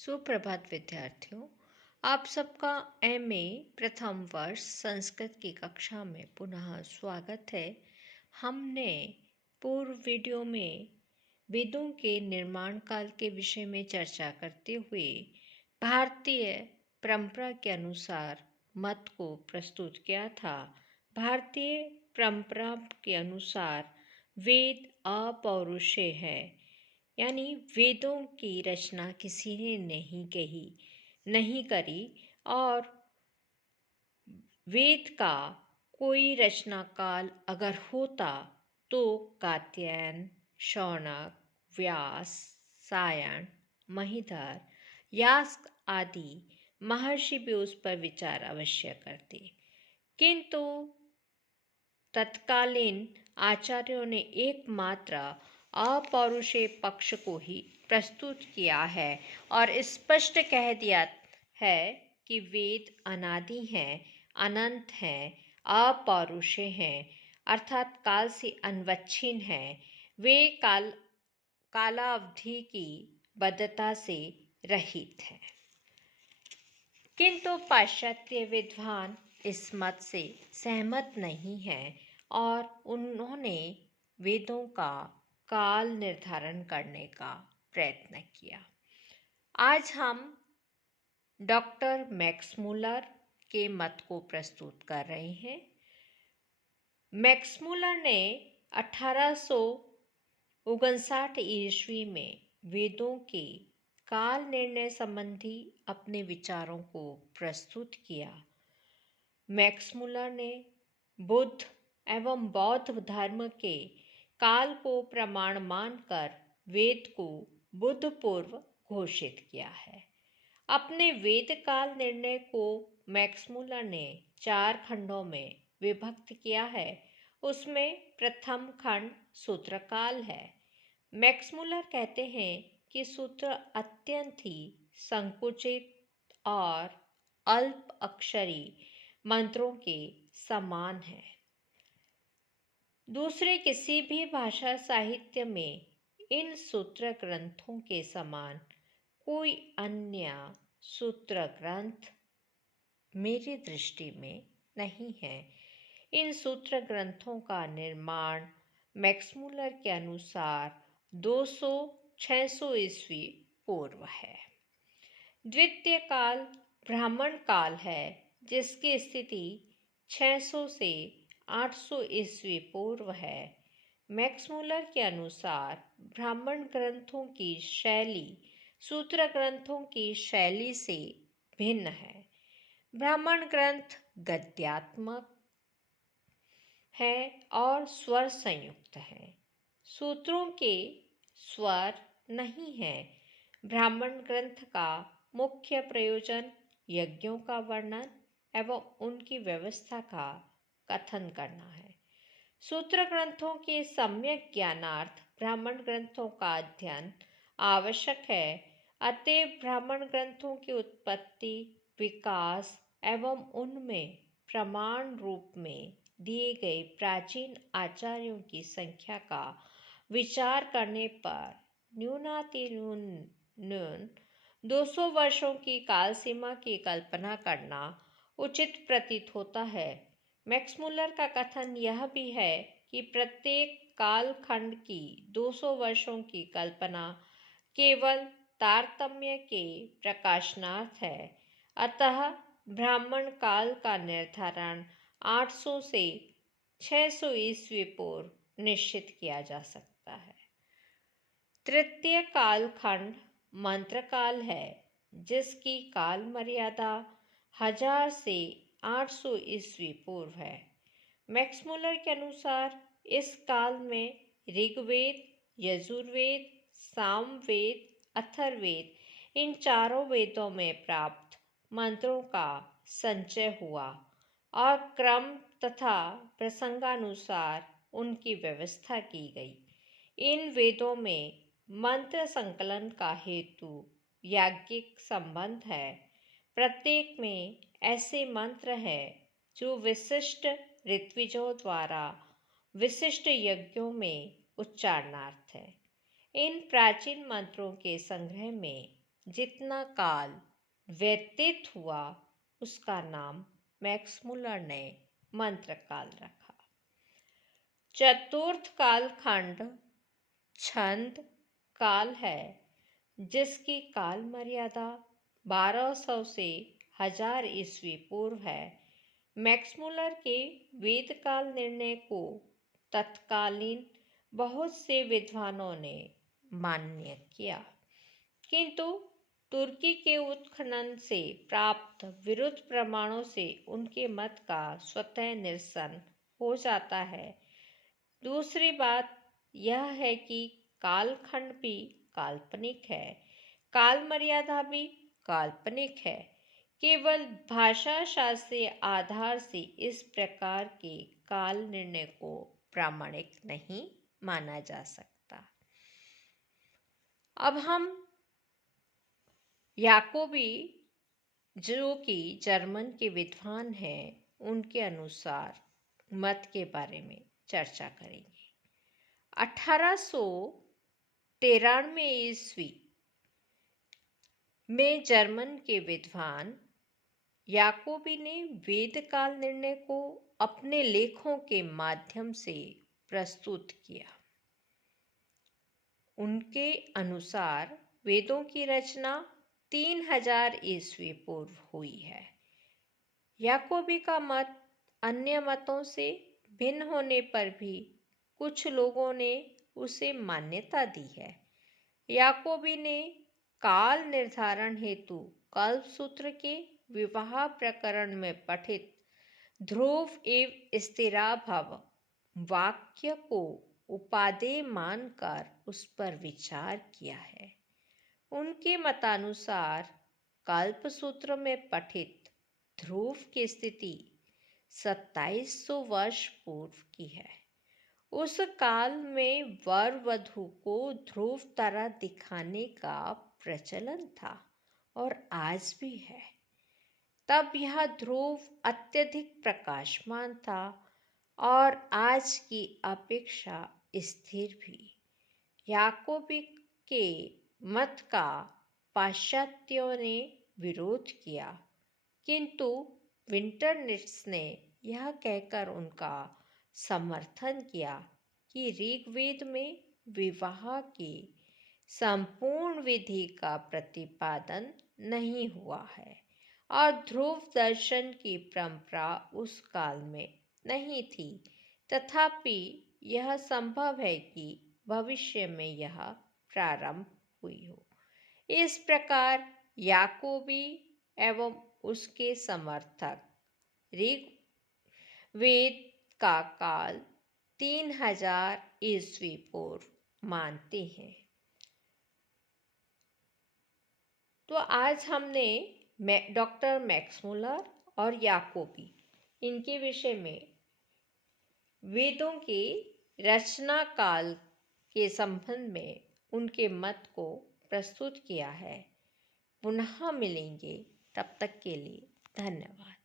सुप्रभात विद्यार्थियों। आप सबका एमए प्रथम वर्ष संस्कृत की कक्षा में पुनः स्वागत है। हमने पूर्व वीडियो में वेदों के निर्माण काल के विषय में चर्चा करते हुए भारतीय परंपरा के अनुसार मत को प्रस्तुत किया था। भारतीय परंपरा के अनुसार वेद अपौरुषेय है, यानी वेदों की रचना किसी ने नहीं करी और वेद का कोई रचना काल अगर होता तो कात्यायन, शौनक, व्यास, सायण, महिधर, यास्क आदि महर्षि भी उस पर विचार अवश्य करते, किंतु तत्कालीन आचार्यों ने एकमात्र अपौरुषेय पक्ष को ही प्रस्तुत किया है और स्पष्ट कह दिया है कि वेद अनादि हैं, अनंत हैं, अपौरुषेय हैं, अर्थात काल से अनवच्छिन्न हैं। वे कालावधि की बद्धता से रहित हैं। किंतु पाश्चात्य विद्वान इस मत से सहमत नहीं हैं और उन्होंने वेदों का काल निर्धारण करने का प्रयत्न किया। आज हम डॉक्टर मैक्स मुलर के मत को प्रस्तुत कर रहे हैं। मैक्स मुलर ने 1859 ईस्वी में वेदों के काल निर्णय संबंधी अपने विचारों को प्रस्तुत किया। मैक्स मुलर ने बुद्ध एवं बौद्ध धर्म के काल को प्रमाण मानकर वेद को बुद्ध पूर्व घोषित किया है। अपने वेद काल निर्णय को मैक्स मुलर ने 4 खंडों में विभक्त किया है। उसमें प्रथम खंड सूत्रकाल है। मैक्स मुलर कहते हैं कि सूत्र अत्यंत ही संकुचित और अल्प अक्षरी मंत्रों के समान है। दूसरे किसी भी भाषा साहित्य में इन सूत्र ग्रंथों के समान कोई अन्य सूत्र ग्रंथ मेरी दृष्टि में नहीं है। इन सूत्र ग्रंथों का निर्माण मैक्स मुलर के अनुसार 200-600 ईस्वी पूर्व है। द्वितीय काल ब्राह्मण काल है, जिसकी स्थिति 600 से 800 ईस्वी पूर्व है। मैक्स मुलर के अनुसार ब्राह्मण ग्रंथों की शैली सूत्र ग्रंथों की शैली से भिन्न है। ब्राह्मण ग्रंथ गद्यात्मक है और स्वर संयुक्त है। सूत्रों के स्वर नहीं है। ब्राह्मण ग्रंथ का मुख्य प्रयोजन यज्ञों का वर्णन एवं उनकी व्यवस्था का कथन करना है। सूत्र ग्रंथों के सम्यक ज्ञानार्थ ब्राह्मण ग्रंथों का अध्ययन आवश्यक है। अतएव ब्राह्मण ग्रंथों की उत्पत्ति, विकास एवं उनमें प्रमाण रूप में दिए गए प्राचीन आचार्यों की संख्या का विचार करने पर न्यून 200 वर्षों की काल सीमा की कल्पना करना उचित प्रतीत होता है। मैक्स मुलर का कथन यह भी है कि प्रत्येक कालखंड की 200 वर्षों की कल्पना केवल तारतम्य के प्रकाशनार्थ है। अतः ब्राह्मण काल का निर्धारण 800 से 600 ईस्वी पूर्व निश्चित किया जा सकता है। तृतीय कालखंड मंत्रकाल है, जिसकी काल मर्यादा 1000 से 800 ईस्वी पूर्व है। मैक्स मुलर के अनुसार इस काल में ऋग्वेद, यजुर्वेद, सामवेद, अथर्ववेद इन चारों वेदों में प्राप्त मंत्रों का संचय हुआ और क्रम तथा प्रसंगानुसार उनकी व्यवस्था की गई। इन वेदों में मंत्र संकलन का हेतु याज्ञिक संबंध है। प्रत्येक में ऐसे मंत्र हैं जो विशिष्ट ऋत्विजों द्वारा विशिष्ट यज्ञों में उच्चारणार्थ है। इन प्राचीन मंत्रों के संग्रह में जितना काल व्यतीत हुआ उसका नाम मैक्स मुलर ने मंत्र काल रखा। चतुर्थ कालखंड छंद काल है, जिसकी काल मर्यादा 1200 से 1000 ईस्वी पूर्व है। मैक्स मुलर के वेद काल निर्णय को तत्कालीन बहुत से विद्वानों ने मान्य किया, किंतु तुर्की के उत्खनन से प्राप्त विरुद्ध प्रमाणों से उनके मत का स्वतः निरसन हो जाता है। दूसरी बात यह है कि कालखंड भी काल्पनिक है, काल मर्यादा भी काल्पनिक है। केवल भाषा शास्त्रीय आधार से इस प्रकार के काल निर्णय को प्रामाणिक नहीं माना जा सकता। अब हम याकोबी, जो कि जर्मन के विद्वान हैं, उनके अनुसार मत के बारे में चर्चा करेंगे। 1893 ईस्वी में जर्मन के विद्वान याकोबी ने वेद काल निर्णय को अपने लेखों के माध्यम से प्रस्तुत किया। उनके अनुसार वेदों की रचना 3000 ईस्वी पूर्व हुई है। याकोबी का मत अन्य मतों से भिन्न होने पर भी कुछ लोगों ने उसे मान्यता दी है। याकोबी ने काल निर्धारण हेतु कल्पसूत्र के विवाह प्रकरण में पठित ध्रुव एवं स्थिराभाव वाक्य को उपादेय मानकर उस पर विचार किया है। उनके मतानुसार कल्पसूत्र में पठित ध्रुव की स्थिति 2700 वर्ष पूर्व की है। उस काल में वर वधू को ध्रुव तारा दिखाने का प्रचलन था और आज भी है। तब यह ध्रुव अत्यधिक प्रकाशमान था और आज की अपेक्षा स्थिर भी। याकोबी के मत का पाश्चात्यों ने विरोध किया, किंतु विंटरनिट्स ने यह कहकर उनका समर्थन किया कि ऋग्वेद में विवाह की संपूर्ण विधि का प्रतिपादन नहीं हुआ है और ध्रुव दर्शन की परंपरा उस काल में नहीं थी। तथापि यह संभव है कि भविष्य में यह प्रारंभ हुई हो। इस प्रकार याकोबी एवं उसके समर्थक ऋग्वेद का काल 3000 ईस्वी पूर्व मानते हैं। तो आज हमने डॉक्टर मैक्स मुलर और याकोबी, इनके विषय में वेदों के रचना काल के संबंध में उनके मत को प्रस्तुत किया है। पुनः मिलेंगे, तब तक के लिए धन्यवाद।